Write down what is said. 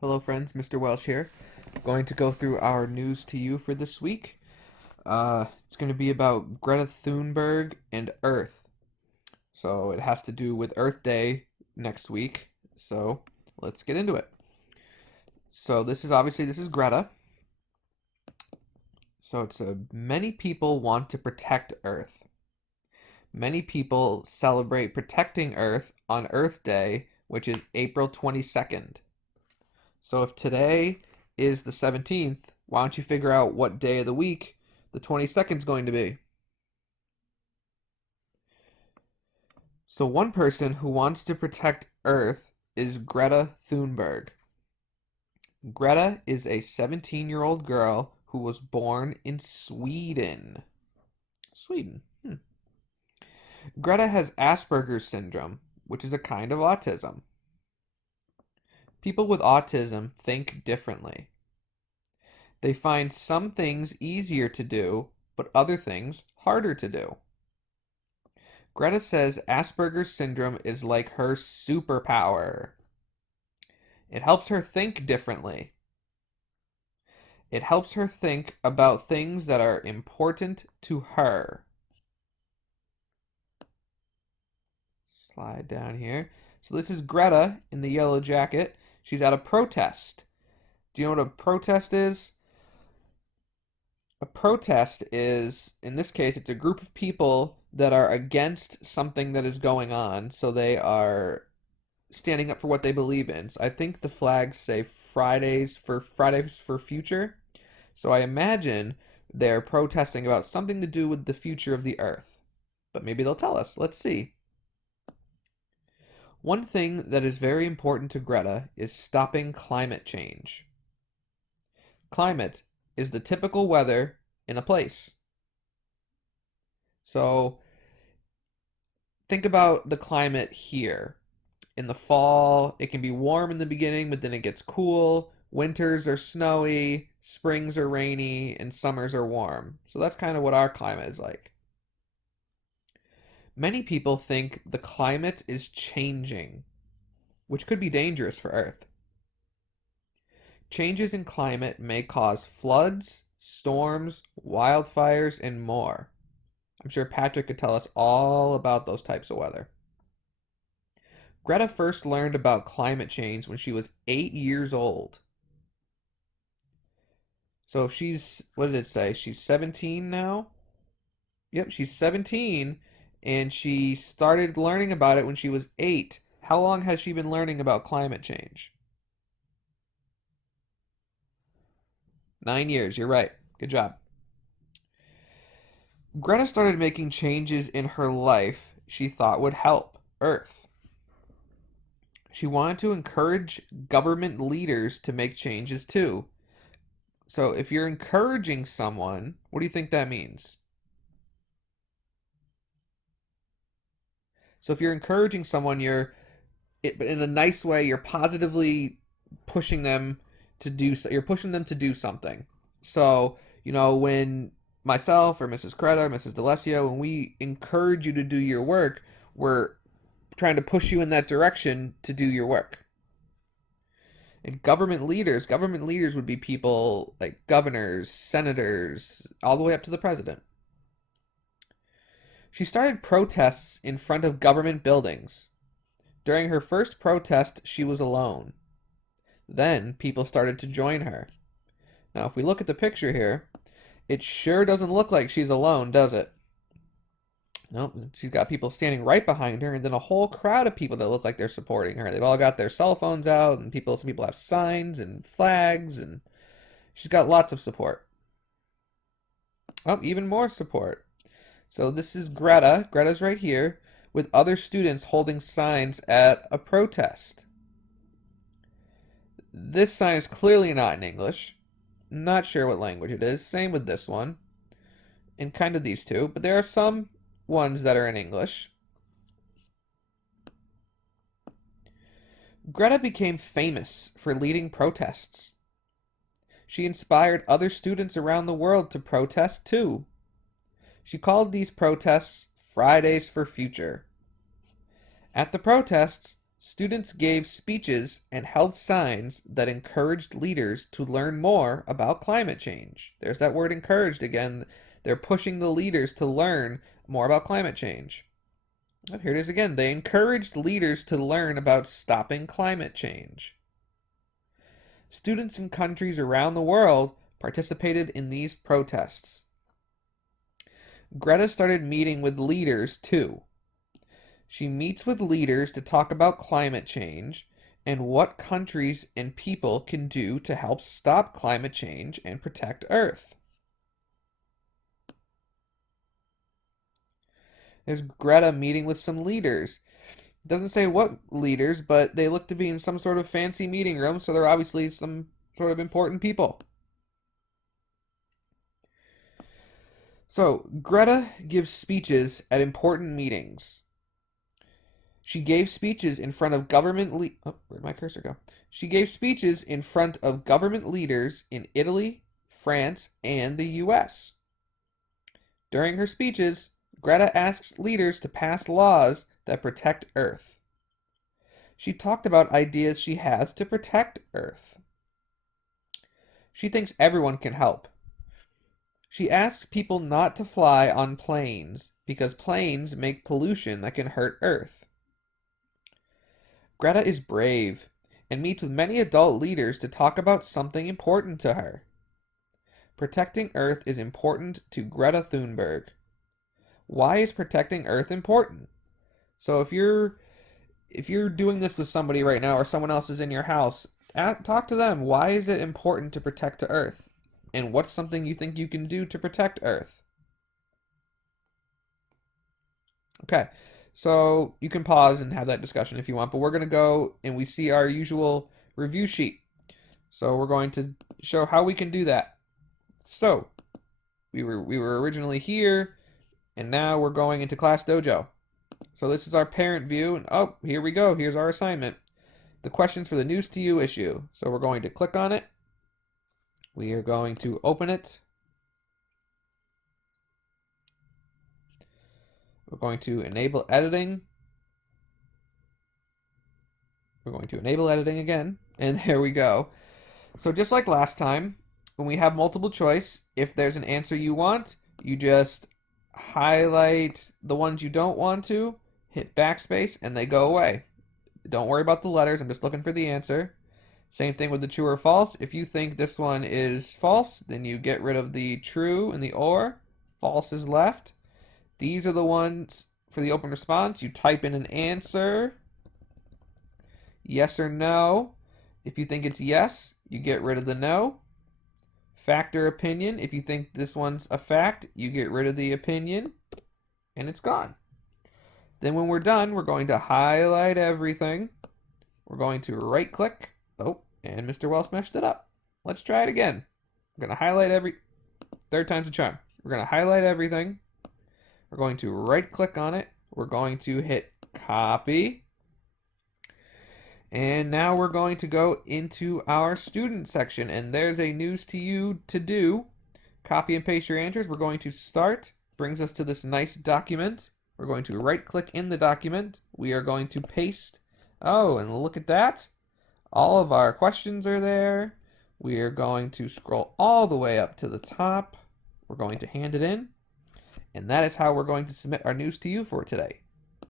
Hello, friends. Mr. Welsh here. Going to go through our news to you for this week. It's going to be about Greta Thunberg and Earth. So it has to do with Earth Day next week. So let's get into it. So this is Greta. So it's many people want to protect Earth. Many people celebrate protecting Earth on Earth Day, which is April 22nd. So if today is the 17th, why don't you figure out what day of the week the 22nd is going to be? So one person who wants to protect Earth is Greta Thunberg. Greta is a 17-year-old girl who was born in Sweden. Sweden. Greta has Asperger's syndrome, which is a kind of autism. People with autism think differently. They find some things easier to do, but other things harder to do. Greta says Asperger's syndrome is like her superpower. It helps her think differently. It helps her think about things that are important to her. Slide down here. So this is Greta in the yellow jacket. She's at a protest. Do you know what a protest is? A protest is, in this case, it's a group of people that are against something that is going on. So they are standing up for what they believe in. So I think the flags say Fridays for Future. So I imagine they're protesting about something to do with the future of the Earth. But maybe they'll tell us. Let's see. One thing that is very important to Greta is stopping climate change. Climate is the typical weather in a place. So think about the climate here. In the fall, it can be warm in the beginning, but then it gets cool. Winters are snowy, springs are rainy, and summers are warm. So that's kind of what our climate is like. Many people think the climate is changing, which could be dangerous for Earth. Changes in climate may cause floods, storms, wildfires, and more. I'm sure Patrick could tell us all about those types of weather. Greta first learned about climate change when she was 8 years old. So if what did it say? She's 17 now? Yep, she's 17 and she started learning about it when she was 8. How long has she been learning about climate change? 9 years, you're right. Good job. Greta started making changes in her life she thought would help Earth. She wanted to encourage government leaders to make changes too. So if you're encouraging someone, what do you think that means? So if you're encouraging someone, but in a nice way, you're positively pushing them you're pushing them to do something. So, when myself or Mrs. Creta or Mrs. D'Alessio, when we encourage you to do your work, we're trying to push you in that direction to do your work. And government leaders would be people like governors, senators, all the way up to the president. She started protests in front of government buildings. During her first protest, she was alone. Then people started to join her. Now, if we look at the picture here, it sure doesn't look like she's alone, does it? Nope, she's got people standing right behind her, and then a whole crowd of people that look like they're supporting her. They've all got their cell phones out, and some people have signs and flags, and she's got lots of support. Oh, even more support. So this is Greta. Greta's right here with other students holding signs at a protest. This sign is clearly not in English. Not sure what language it is. Same with this one. And kind of these two. But there are some ones that are in English. Greta became famous for leading protests. She inspired other students around the world to protest too. She called these protests Fridays for Future. At the protests, Students gave speeches and held signs that encouraged leaders to learn more about climate change. There's that word encouraged again. They're pushing the leaders to learn more about climate change. Oh, here it is again. They encouraged leaders to learn about stopping climate change. Students in countries around the world participated in these protests. Greta started meeting with leaders too. She meets with leaders to talk about climate change and what countries and people can do to help stop climate change and protect Earth. There's Greta meeting with some leaders. It doesn't say what leaders, but they look to be in some sort of fancy meeting room, so they're obviously some sort of important people. So, Greta gives speeches at important meetings. She gave speeches in front of where'd my cursor go? She gave speeches in front of government leaders in Italy, France, and the US. During her speeches, Greta asks leaders to pass laws that protect Earth. She talked about ideas she has to protect Earth. She thinks everyone can help. She asks people not to fly on planes because planes make pollution that can hurt Earth. Greta is brave and meets with many adult leaders to talk about something important to her. Protecting Earth is important to Greta Thunberg. Why is protecting Earth important? So if you're doing this with somebody right now or someone else is in your house, talk to them. Why is it important to protect the Earth? And what's something you think you can do to protect Earth? Okay, so you can pause and have that discussion if you want, but we're going to go and we see our usual review sheet. So we're going to show how we can do that. So we were originally here, and now we're going into Class Dojo. So this is our parent view, and oh, here we go. Here's our assignment. The questions for the News to You issue. So we're going to click on it. We are going to open it. We're going to enable editing. We're going to enable editing again, and there we go. So just like last time, when we have multiple choice, if there's an answer you want, you just highlight the ones you don't want to, hit backspace, and they go away. Don't worry about the letters, I'm just looking for the answer. Same thing with the true or false. If you think this one is false, then you get rid of the true and the or. False is left. These are the ones for the open response. You type in an answer, yes or no. If you think it's yes, you get rid of the no. Fact or opinion. If you think this one's a fact, you get rid of the opinion, and it's gone. Then when we're done, we're going to highlight everything. We're going to right click. Oh, and Mr. Wells messed it up. Let's try it again. I'm going to highlight third time's a charm. We're going to highlight everything. We're going to right click on it. We're going to hit copy. And now we're going to go into our student section, and there's a News to You to do. Copy and paste your answers. We're going to start. Brings us to this nice document. We're going to right click in the document. We are going to paste. Oh, and look at that. All of our questions are there. We are going to scroll all the way up to the top. We're going to hand it in. And that is how we're going to submit our News to You for today.